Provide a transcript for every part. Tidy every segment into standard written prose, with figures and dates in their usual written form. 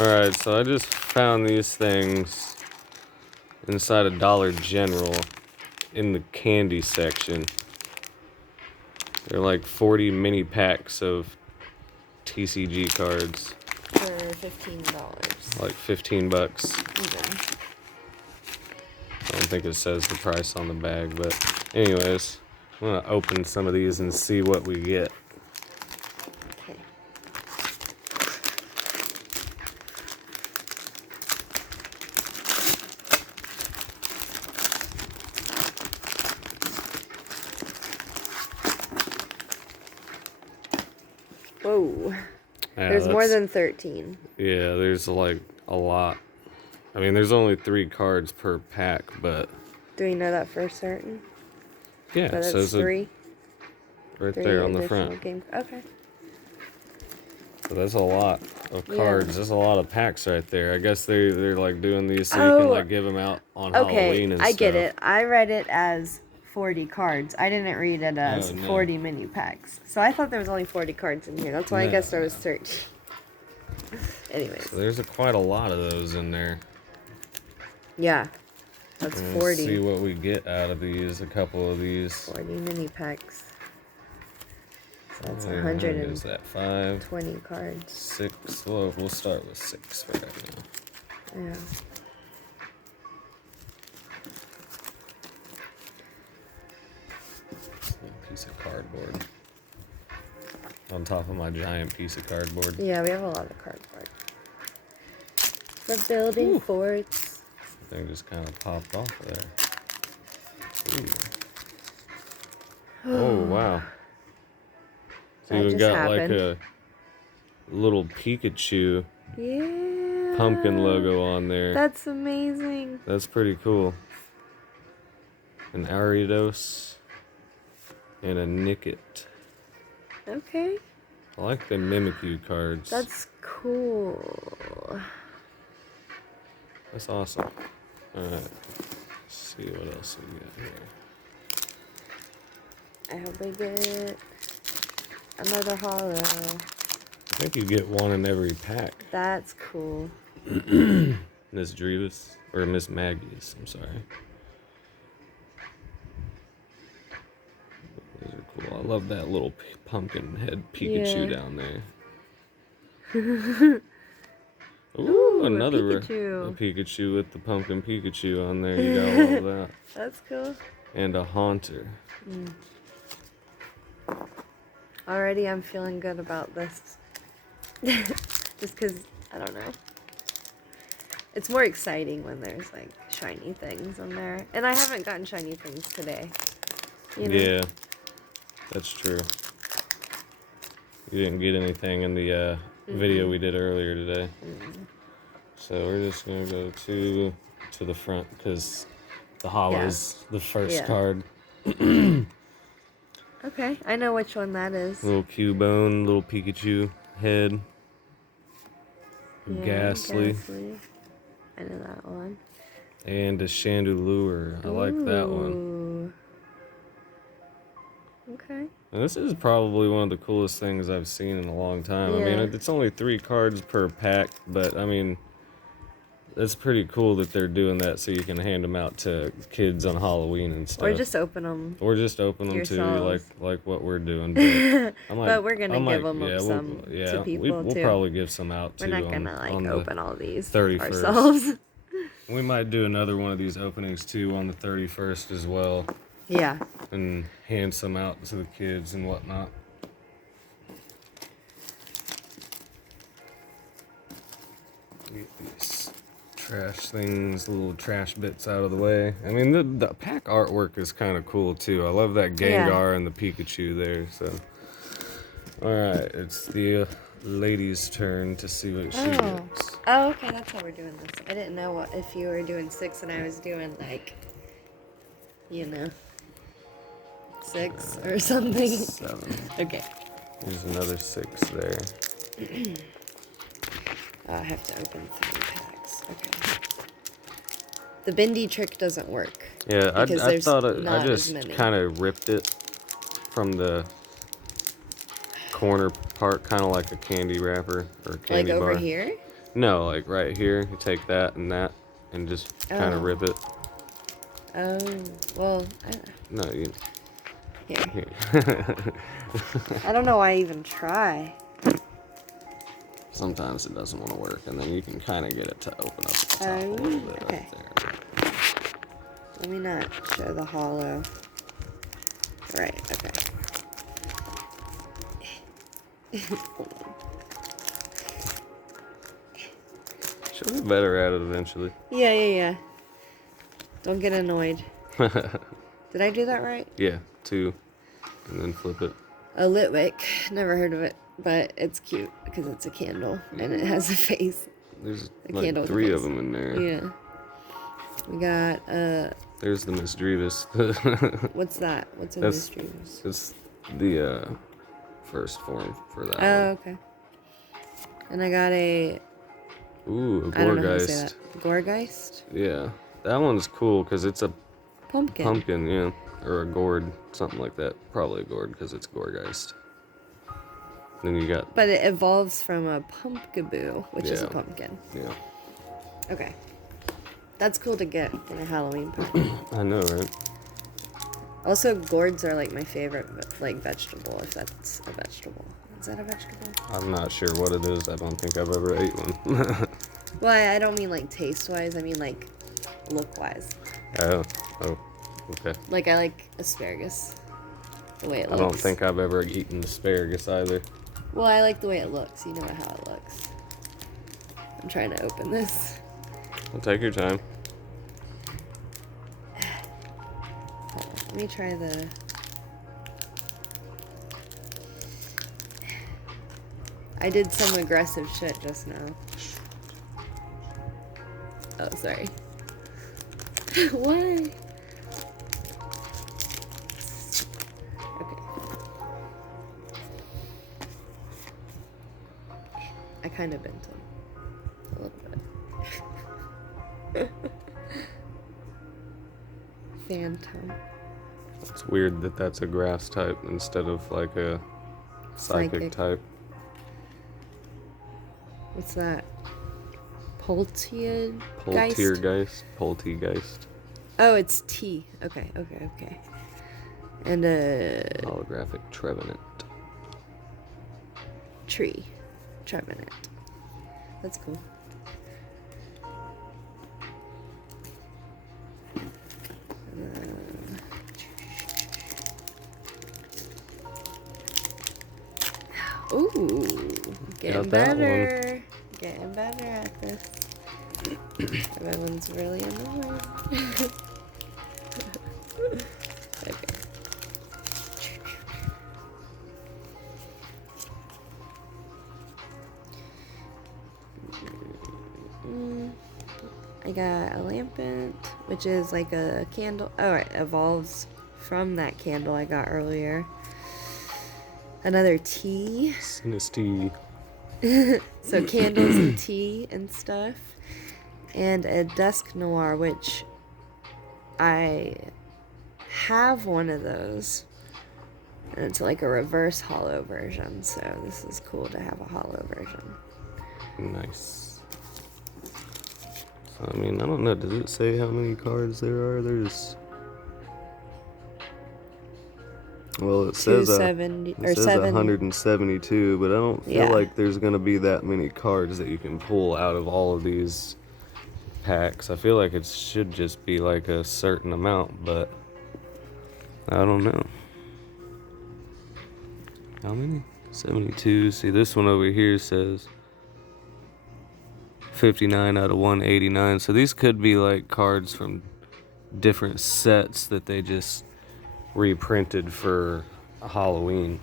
Alright, so I just found these things inside a Dollar General in the candy section. They're like 40 mini packs of TCG cards. For $15. Like 15 bucks. Even. I don't think it says the price on the bag, but anyways, I'm gonna open some of these and see what we get. Okay. Whoa. Yeah, There's more than 13. Yeah, there's like a lot. I mean, there's only 3 cards per pack, but... Do we know that for certain? Yeah, it says 3? Right 3 there on the front. Okay. So that's a lot of cards. Yeah. There's a lot of packs right there. I guess they're like doing these so you can like give them out on Halloween and stuff. I get it. I read it as 40 cards. I didn't read it as 40 mini packs. So I thought there was only 40 cards in here. That's why I guess there was 13. Anyways. So there's quite a lot of those in there. Yeah. That's 40. Let's see what we get out of these. A couple of these. 40 mini packs. So that's What 120 is that? 5, cards. 6. Well, we'll start with 6 for right now. Yeah. A piece of cardboard. On top of my giant piece of cardboard. Yeah, we have a lot of cardboard. For building forts. The thing just kind of popped off of there. Ooh. Oh, wow. So we've got like a little Pikachu pumpkin logo on there. That's amazing. That's pretty cool. An Ariados and a Nickit. Okay. I like the Mimikyu cards. That's cool. That's awesome. Alright. Let's see what else we got here. I hope we get another holo. I think you get one in every pack. That's cool. Miss Drevis. Or Miss Maggie's, I'm sorry. Those are cool. I love that little pumpkin head Pikachu down there. Ooh, another Pikachu. A Pikachu with the pumpkin Pikachu on there. You gotta love that. That's cool. And a Haunter. Already I'm feeling good about this. Just because, I don't know. It's more exciting when there's like shiny things on there. And I haven't gotten shiny things today. You know? Yeah, that's true. You didn't get anything in the video we did earlier today. So we're just gonna go to the front because the holo's the first card. Okay, I know which one that is. Little Cubone, little Pikachu head. Ghastly. I know that one. And a Chandelure. I like that one. Okay. And this is probably one of the coolest things I've seen in a long time. I mean, it's only 3 cards per pack, but I mean, it's pretty cool that they're doing that so you can hand them out to kids on Halloween and stuff. Or just open them. Or just open them yourselves. to like what we're doing. But, but we're gonna give them some to people we'll too. probably give some out too. We're not gonna like open all these 31st. ourselves. We might do another one of these openings too on the 31st as well. Yeah. And hand some out to the kids and whatnot. Get these trash things, little trash bits out of the way. I mean, the pack artwork is kind of cool too. I love that Gengar and the Pikachu there. So, all right, it's the lady's turn to see what she gets. Oh, okay, that's how we're doing this. I didn't know if you were doing 6 and I was doing like, you know, 6 or something. 7. Okay. There's another 6 there. I have to open 3 packs. Okay. The bendy trick doesn't work. Yeah, I thought I just kind of ripped it from the corner part, kind of like a candy wrapper or a candy bar. Like over here? No, like right here. You take that and just kind of Oh. rip it. Oh, well, No, you. here. Here. I don't know why I even try. Sometimes it doesn't want to work, and then you can kind of get it to open up at the top a Oh, little bit okay. right there. Let me not show the hollow. Right, okay. She'll be better at it eventually. Yeah. Don't get annoyed. Did I do that right? Yeah, 2, and then flip it. A lit wick. Never heard of it, but it's cute because it's a candle and it has a face. There's A like candle with a 3 of face. them in there. Yeah. We got, There's the Miss Drevis. what's that? What's a That's- mysteries? It's the first form for that Oh, one. okay. And I got a, Ooh, a I don't know how to say Gorgeist. that. Gorgeist? Yeah, that one's cool because it's a Pumpkin. pumpkin, yeah, or a gourd, something like that. Probably a gourd because it's Gorgeist. Then you got, But it evolves from a pumpkaboo, which is a Yeah. pumpkin. yeah, Okay. That's cool to get in a Halloween party. I know, right? Also, gourds are like my favorite, like, vegetable, if that's a vegetable. Is that a vegetable? I'm not sure what it is. I don't think I've ever ate one. Well, I don't mean like taste-wise. I mean like look-wise. oh, okay. Like I like asparagus, the way it I looks. don't think I've ever eaten asparagus either. Well, I like the way it looks. You know how it looks. I'm trying to open this. Well, take your time. Hold on, let me try the. I did some aggressive shit just now. Oh, sorry. Why? Okay. I kind of bent him a little bit. Phantom. It's weird that that's a grass type instead of like a psychic type. What's that? Poltergeist? Poltergeist. Oh, it's T. Okay. And a Holographic Trevenant. tree. Trevenant. That's cool. Ooh, getting Got that one. better. Getting better at this. Everyone's really annoying. Okay. I got a lampent, which is like a candle. Oh, it evolves from that candle I got earlier. Another tea. Sinisty. So candles and tea and stuff. And a dusk noir, which I have one of those. And it's like a reverse hollow version. So this is cool to have a hollow version. Nice. So, I mean, I don't know. Does it say how many cards there are? There's. Well, it says 270 or it says 7. 172, but I don't feel Yeah. like there's gonna be that many cards that you can pull out of all of these packs. I feel like it should just be like a certain amount, but I don't know. How many? 72. See, this one over here says 59 out of 189. So these could be like cards from different sets that they just reprinted for Halloween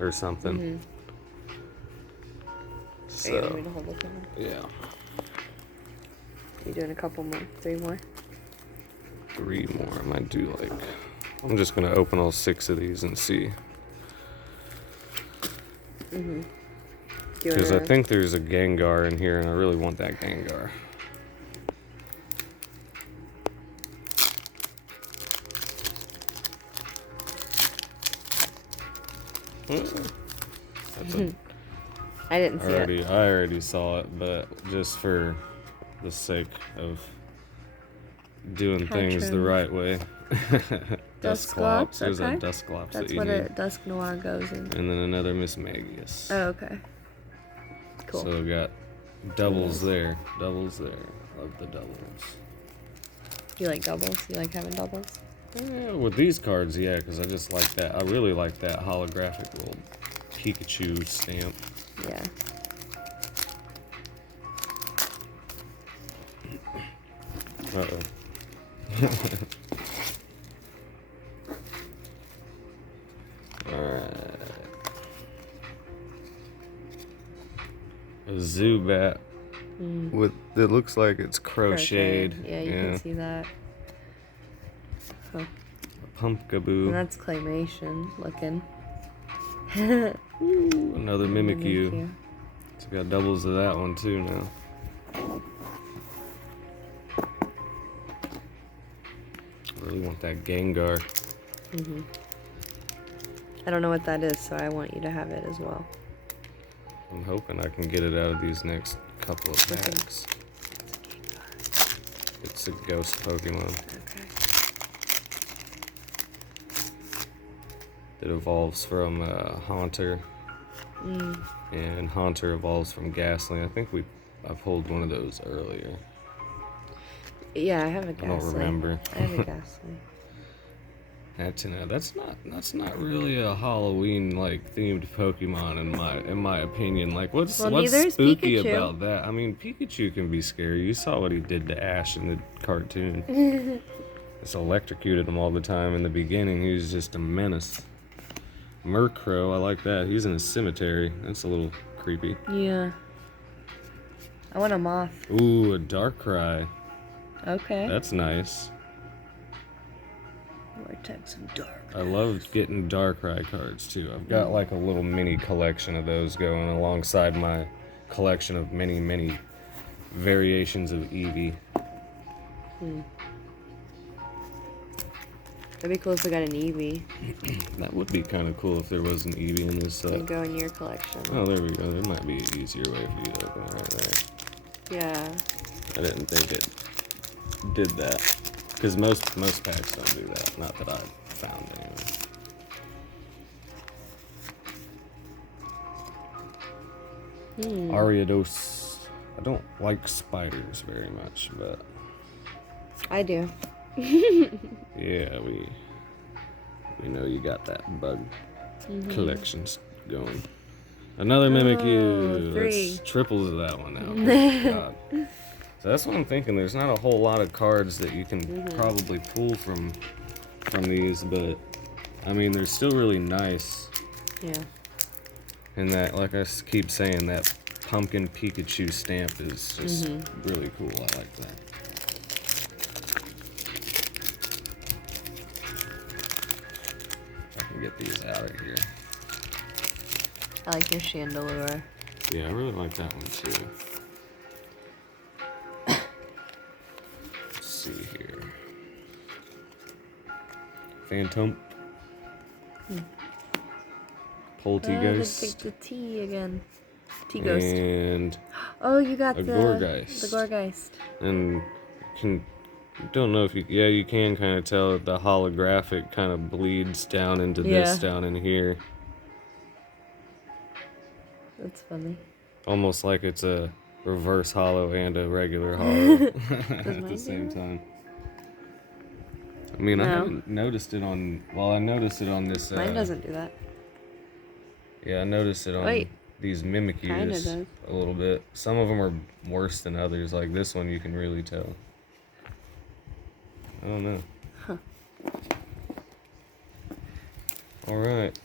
or something. Are you want me to hold the camera? Yeah. You doing a couple more? 3 more? 3 more. I might do like. I'm just gonna open all 6 of these and see. Because I think there's a Gengar in here, and I really want that Gengar. That's a I didn't see it. I already saw it, but just for the sake of doing things the Hatchrim. right way. Dusclops. There's okay. a Dusclops That's that you what need. a Dusk Noir goes in. And then another Miss Magius. Oh, okay. Cool. So we got doubles there. Doubles there. Love the doubles. You like doubles? You like having doubles? Yeah, with these cards, yeah, because I just like that. I really like that holographic little Pikachu stamp. Yeah. Uh-oh. Alright. A Zubat. With it looks like it's crocheted. Yeah, you can see that. Huh. A Pumpkaboo. And that's claymation looking. Ooh, another Mimikyu. Mimikyu. So we got doubles of that one too now. I really want that Gengar. I don't know what that is, so I want you to have it as well. I'm hoping I can get it out of these next couple of What's it? packs. It's a ghost Pokemon Okay. that evolves from Haunter. And Haunter evolves from Ghastly. I think I've pulled one of those earlier. Yeah, I have a I Ghastly. don't remember. I have a Ghastly. That's not really a Halloween like themed Pokemon in my opinion. Like what's neither is spooky Pikachu. about that? I mean, Pikachu can be scary. You saw what he did to Ash in the cartoon. Just electrocuted him all the time in the beginning. He was just a menace. Murkrow, I like that. He's in a cemetery. That's a little creepy. Yeah. I want a moth. Ooh, a Darkrai. Okay. That's nice. Vortex and Dark. I love getting Darkrai cards too. I've got like a little mini collection of those going alongside my collection of many variations of Eevee. That'd be cool if we got an Eevee. That would be kind of cool if there was an Eevee in this set. It'd go in your collection. Oh, there we go. There might be an easier way for you to open it right there. Yeah. I didn't think it did that. Because most packs don't do that. Not that I've found anyway. Ariados. I don't like spiders very much, but... I do. Yeah, we know you got that bug collections going. Another Mimikyu. 3. That's triples of that one now. Good God. So that's what I'm thinking. There's not a whole lot of cards that you can probably pull from these, but I mean they're still really nice. Yeah. And that, like I keep saying, that pumpkin Pikachu stamp is just really cool. I like that. Get these out of here. I like your Chandelure. Yeah, I really like that one too. Let's see here. Phantom. Polteageist. Take the T again. T-Ghost. And Oh, you got a the Gorgeist. The Gorgeist. And don't know if you can kind of tell that the holographic kind of bleeds down into this down in here. That's funny. Almost like it's a reverse hollow and a regular hollow at the same time. I mean, I haven't noticed it on... Well, I noticed it on this... Mine doesn't do that. Yeah, I noticed it on these Mimikyus a little bit. Some of them are worse than others. Like this one, you can really tell. I don't know. Huh. All right.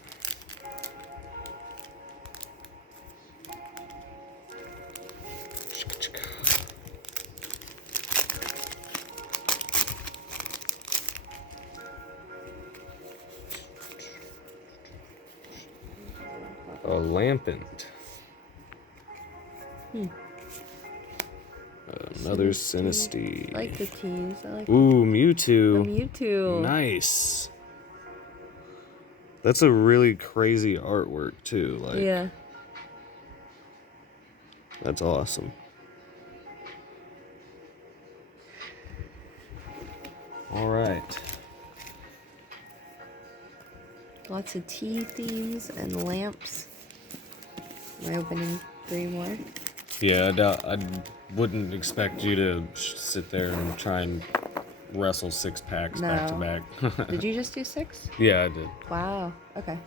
A Lampent. Another Sinistea. I like the T's. I like Ooh, Mewtwo. the Mewtwo. Nice. That's a really crazy artwork too. Like, Yeah. That's awesome. All right. Lots of tea themes and lamps. Am I opening 3 more? Yeah, I wouldn't expect you to sit there and try and wrestle 6 packs back to No. back. Did you just do 6? Yeah, I did. Wow. Okay.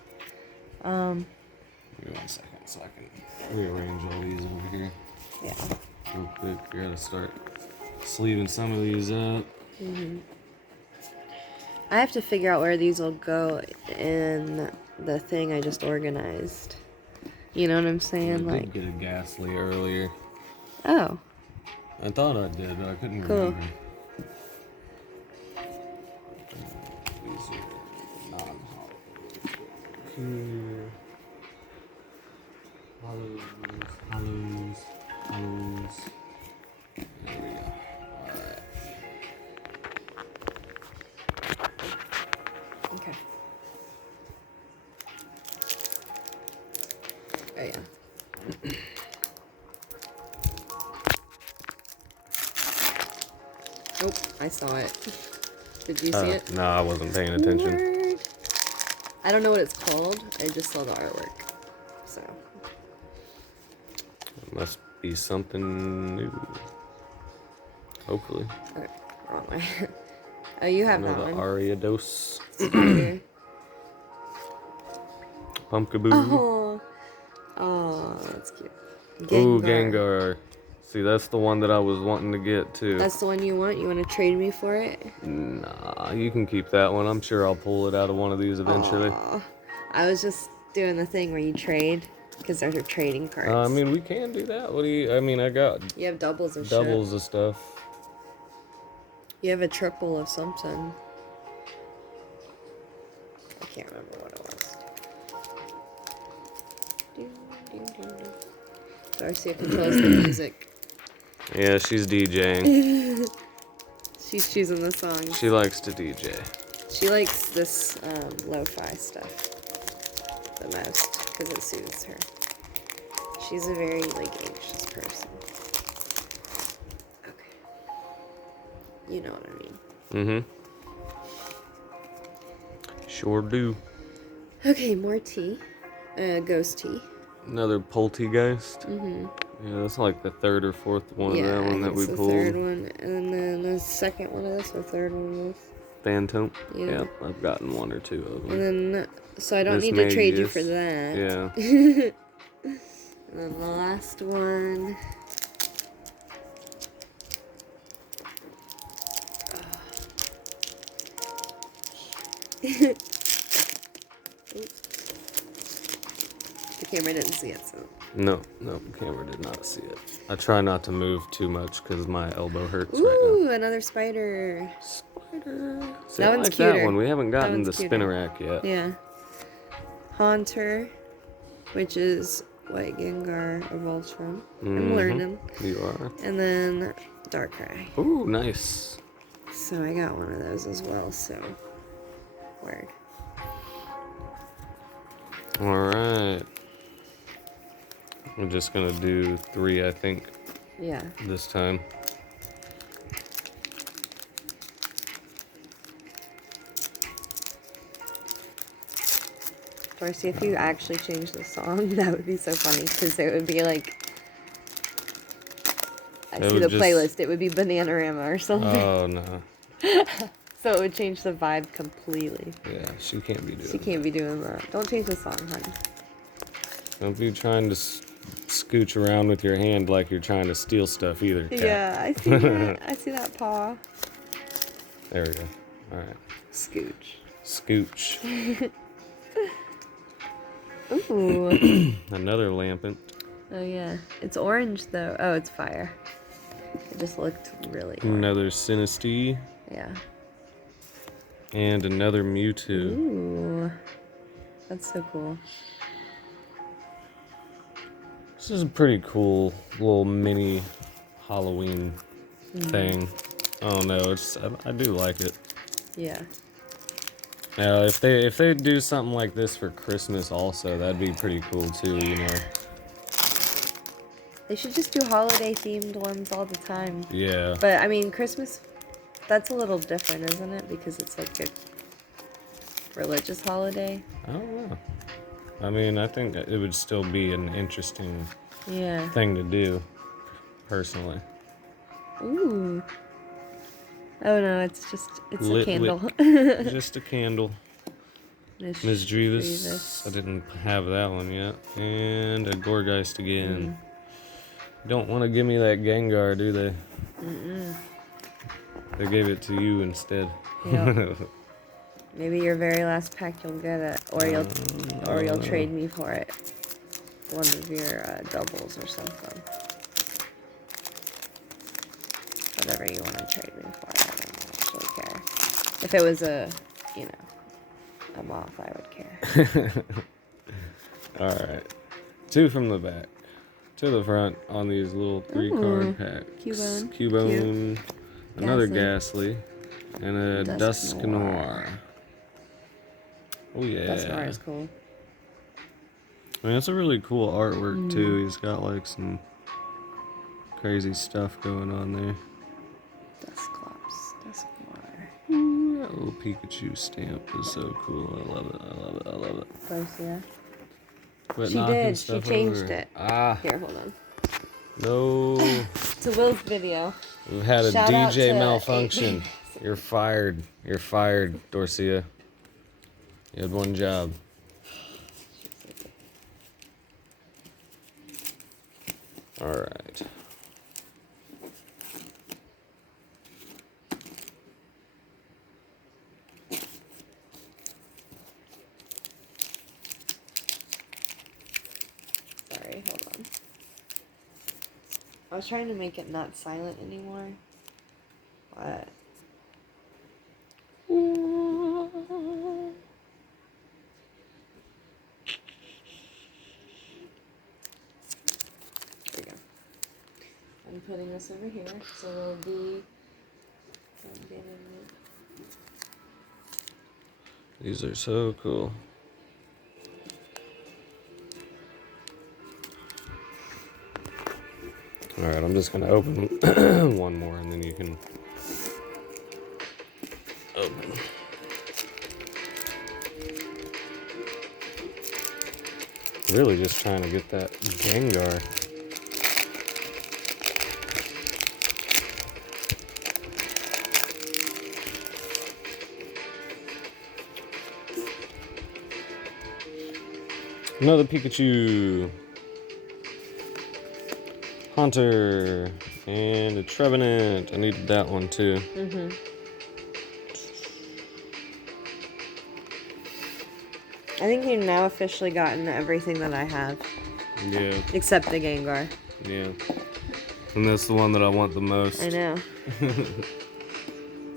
Give me 1 second so I can rearrange all these over here Yeah. real quick. We gotta start sleeving some of these up. I have to figure out where these will go in the thing I just organized. You know what I'm I saying? did get a ghastly earlier. Oh, I thought I did, but I couldn't cool. remember. These are non-hollows. Here. Hollows. There we go. Alright. Okay. Oh yeah. Oh, I saw it. Did you see it? No, I wasn't paying attention. Word. I don't know what it's called. I just saw the artwork. So. It must be something new. Hopefully. Okay, wrong way. Oh, you have that Another one. Ariados. Spider. Pumpkaboo. Oh. Oh, that's cute. Ooh, Gengar. See, that's the one that I was wanting to get too. That's the one you want? You want to trade me for it? Nah, you can keep that one. I'm sure I'll pull it out of one of these eventually. Aw. I was just doing the thing where you trade, because there's are trading cards. I mean, we can do that. What do you? I mean, I got You have doubles of doubles shit. of stuff. You have a triple of something. I can't remember what it was. Darcia controls the music. Yeah, she's DJing. She's choosing the songs. She likes to DJ. She likes this lo-fi stuff the most because it soothes her. She's a very anxious person. Okay. You know what I mean. Sure do. Okay, more tea. Ghost tea. Another Poltegeist. Yeah, that's like the 3rd or 4th one of that one that we the pulled. 3rd one, and then the 2nd one of this, or 3rd one of this. Phantom. Yeah. Yep, I've gotten 1 or 2 of them. And then, so I don't This need to trade you Magius. for that. Yeah. And then the last one. Oops. The camera didn't see it, so. No, the camera did not see it. I try not to move too much because my elbow hurts right Ooh, another spider. Spider. See, That I one's like that cuter. one. We haven't gotten That the one's cuter. Spinnerack yet. Yeah. Haunter, which is what Gengar evolves from. I'm learning. You are. And then Darkrai. Ooh, nice. So I got one of those as well, so. Word. Alright. I'm just gonna do 3, I think, Yeah. this time. Darcy, if you actually change the song, that would be so funny, because it would be like, I It see would the just- playlist, it would be Bananarama or something. Oh, no. So it would change the vibe completely. Yeah, she can't be doing She can't be doing that. Don't change the song, honey. that. Don't be trying to scooch around with your hand like you're trying to steal stuff either, cat. Yeah, I see that. I see that paw. There we go. Alright. Scooch. Scooch. Ooh. Another Lampent. Oh yeah. It's orange though. Oh, it's fire. It just looked really orange. Another Sinistea. Yeah. And another Mewtwo. Ooh. That's so cool. This is a pretty cool little mini Halloween thing. I don't know, I do like it. Yeah. Now, if they do something like this for Christmas also, that'd be pretty cool too, you know. They should just do holiday themed ones all the time. Yeah. But I mean, Christmas, that's a little different, isn't it? Because it's like a religious holiday. I don't know. I mean, I think it would still be an interesting Yeah. thing to do, personally. Ooh. Oh no, it's a Lit. candle. Just a candle. Ms. Drevis. I didn't have that one yet. And a Gorgeist again. Don't want to give me that Gengar, do they? Mm-mm. They gave it to you instead. Yep. Maybe your very last pack you'll get it, or you'll trade me for it. One of your doubles or something. Whatever you want to trade me for, I don't actually care. If it was a moth, I would care. Alright. 2 from the back. To the front on these little 3-card packs. Cubone. Another Ghastly. And a Dusknoir. Oh yeah. Dusknoir is cool. I mean, it's a really cool artwork too. He's got like some crazy stuff going on there. Dusknoir. Ooh, that little Pikachu stamp is so cool. I love it. I love it. I love it. Garcia. Quit She knocking did. She stuff changed over. it. Ah. Here, hold on. No. It's a Will's video. We've had a Shout out DJ to malfunction. You're fired. You're fired, Dorcia. You had one job. All right. Sorry, hold on. I was trying to make it not silent anymore. What? There we go. I'm putting this over here, so it'll be. These are so cool. All right, I'm just gonna open one more, and then you can open. Really, just trying to get that Gengar. Another Pikachu. Hunter. And a Trevenant. I needed that one too. I think you've now officially gotten everything that I have. Yeah. Except the Gengar. Yeah. And that's the one that I want the most. I know.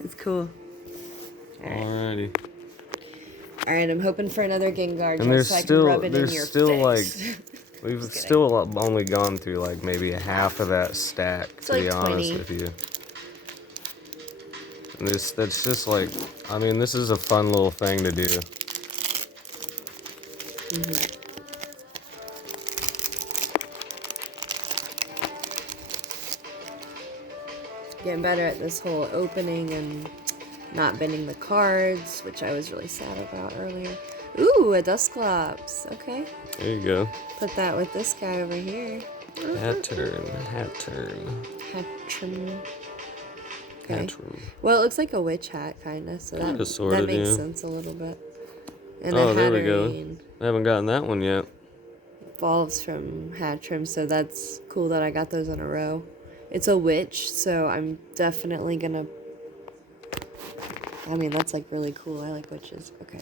It's cool. Alrighty. Alright, I'm hoping for another Gengar And just so I can rub it in your face. Like, we've still only gone through like maybe half of that stack, to be honest with you. And that's just like, I mean, this is a fun little thing to do. Getting better at this whole opening and not bending the cards, which I was really sad about earlier. Ooh, a Dusclops. Okay. There you go. Put that with this guy over here. Hatturn. Hatchum. Okay. Hatturn. Well, it looks like a witch hat, kind of, so Kinda, that sorta, makes yeah. sense a little bit. And Oh, a there we go. Hatterene I haven't gotten that one yet. evolves from Hatchum, so that's cool that I got those in a row. It's a witch, so I'm definitely gonna... I mean, that's like really cool. I like witches. Okay.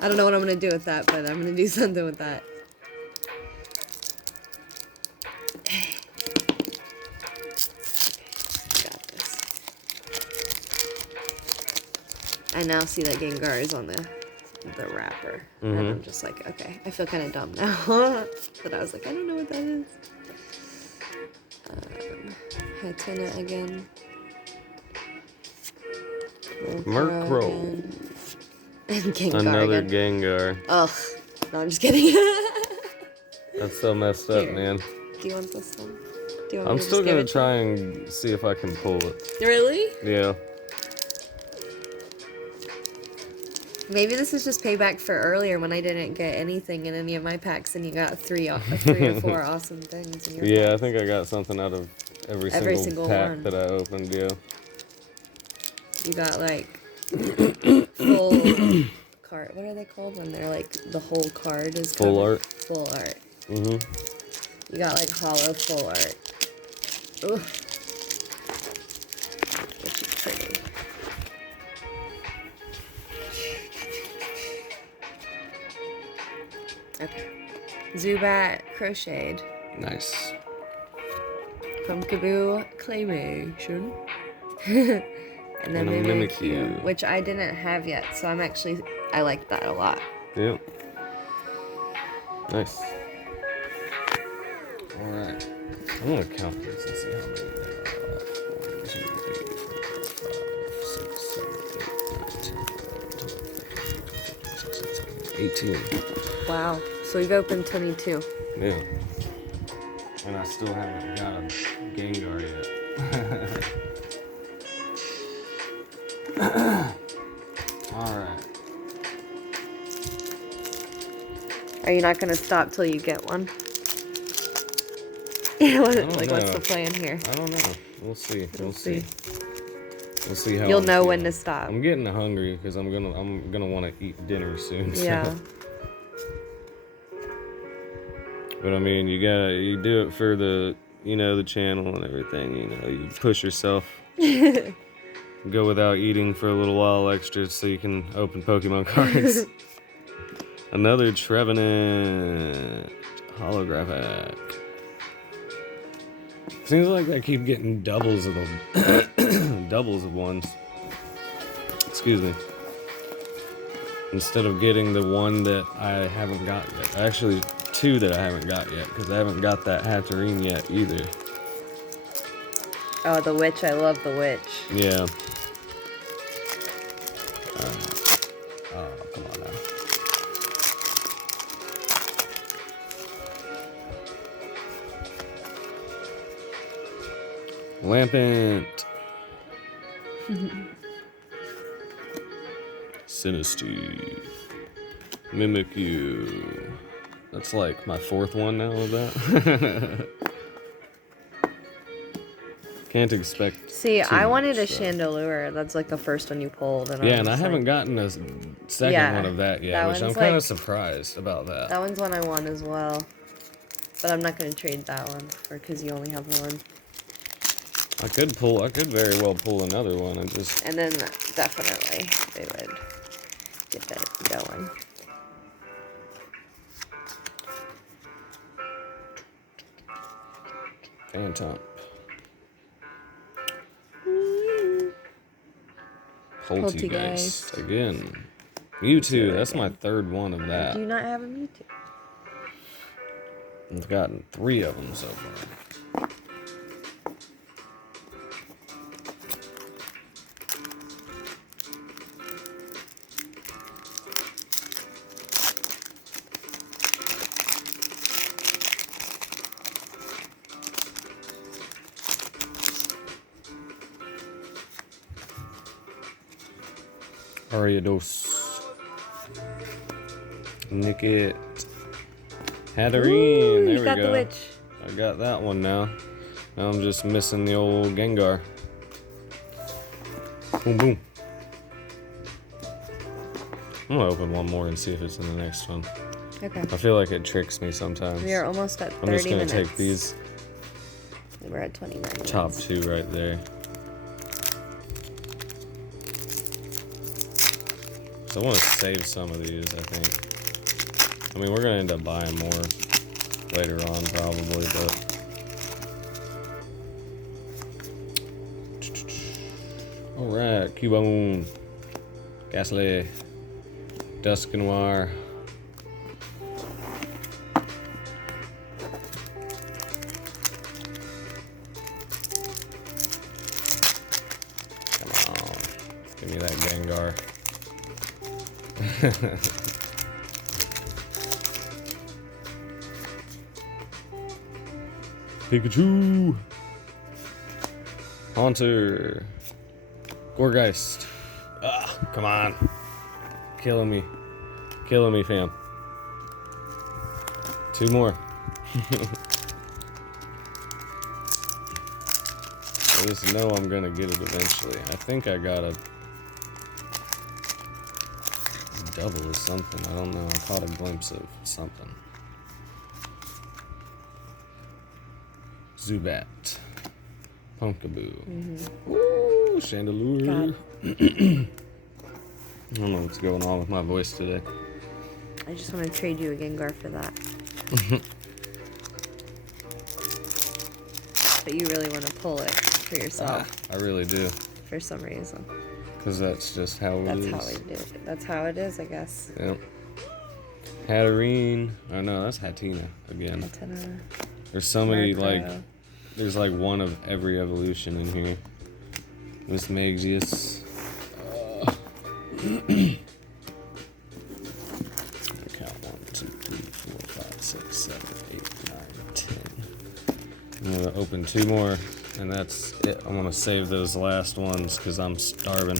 I don't know what I'm gonna do with that, but I'm gonna do something with that. Got this. I now see that Gengar is on the wrapper, and I'm just like, okay. I feel kind of dumb now, but I was like, I don't know what that is. Hatena again. Murkrow. And Gengar Another again. Gengar. Ugh. No, I'm just kidding. That's so messed up, Here. man. Do you want this one? Do you want I'm me to still just give gonna it to try and see if I can pull it. you? Really? Yeah. Maybe this is just payback for earlier when I didn't get anything in any of my packs, and you got three or four awesome things in your Yeah, I packs. think I got something out of every Every single single pack one. that I opened, yeah. You got like full card. What are they called when they're like the whole card is Full covered? art. Full art. Mm-hmm. You got like hollow full art. Ooh. Which is pretty. Okay. Zubat crocheted Nice. from Kaboo Claymation. And then And a Mimikyu, Mimikyu. which I didn't have yet, so I like that a lot. Yep. Nice. Alright. I'm gonna count these and see how many there are. 1, 2, 3, 4, 5, 6, 7, 8, 9, 10, 11, 12, 13, 14, 15, 16, 17, 18. Wow. So we've opened 22. Yeah. And I still haven't got a Gengar yet. Alright. Are you not gonna stop till you get one? What's know. the plan here? I don't know. We'll see. We'll see. We'll see how You'll I'm know when feeling. to stop. I'm getting hungry because I'm gonna want to eat dinner soon. So. Yeah. But I mean, you do it for the the channel and everything. You push yourself. Go without eating for a little while extra so you can open Pokemon cards. Another Trevenant holographic. Seems like I keep getting doubles of them. Doubles of ones. Excuse me. Instead of getting the one that I haven't got yet. Actually, two that I haven't got yet, because I haven't got that Hatterene yet either. Oh, the witch. I love the witch. Yeah. Oh, come on now. Lampent. Sinisty. Mimikyu. That's like my fourth one now of that. Can't expect. See, too I wanted much, a so. Chandelure. That's like the first one you pulled. And Yeah, and I was haven't like, gotten a second Yeah, one of that yet, that which I'm one's kind of like- surprised about that. That one's one I want as well. But I'm not going to trade that one because you only have one. I could very well pull another one. I just. And then definitely they would get that going. Phantom. Poltergeist. Again. Mewtwo, that's my third one of Do that. you not have a Mewtwo? I've gotten 3 of them so far. Ariados. Nickit. Hatterene. There you we got go. the witch. I got that one now. Now I'm just missing the old Gengar. Boom, boom. I'm gonna open one more and see if it's in the next one. Okay. I feel like it tricks me sometimes. We are almost at 30 I'm just gonna minutes. take these We're at 29 minutes. top 2 right there. So I want to save some of these, I think. I mean, we're gonna end up buying more later on, probably, but. Alright, Cubone, Ghastly, Dusknoir. Come on, give me that Gengar. Pikachu. Haunter. Gorgeist. Ah, come on. Killing me. Killing me, fam. 2 more. I just know I'm gonna get it eventually. I think I got a double or something. I don't know. I caught a glimpse of something. Zubat. Pumpkaboo. Ooh, Chandelure. I don't know what's going on with my voice today. I just want to trade you a Gengar for that. But you really want to pull it for yourself. I really do. For some reason. Because that's just how it is. That's how we do it. That's how it is, I guess. Yep. Hatterene. Oh no, that's Hatina again. Hatina. There's so many, Murkrow. like, there's like one of every evolution in here. Miss Magius. Count 1, 2, 3, 4, 5, 6, 7, 8, 9, 10. I'm gonna open 2 more, and that's it. I'm gonna save those last ones because I'm starving.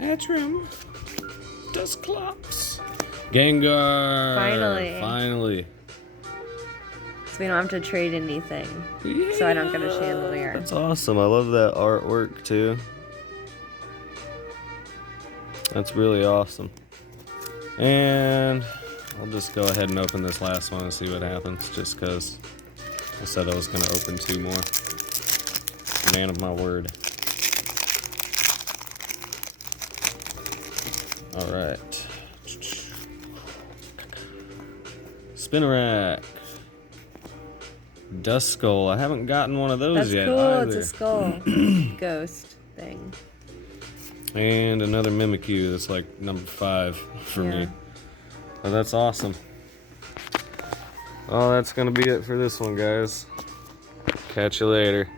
Hatchrim. Dusclops. Gengar. Finally. So we don't have to trade anything. Yeah. So I don't get a Chandelier. That's awesome. I love that artwork too. That's really awesome. And I'll just go ahead and open this last one and see what happens, just because I said I was going to open 2 more. Man of my word. Alright. Spinarak. Duskull. I haven't gotten one of those yet. That's cool. Either. It's a skull ghost thing. And another Mimikyu that's like number 5 for me. Oh, that's awesome. Well, that's gonna be it for this one, guys. Catch you later.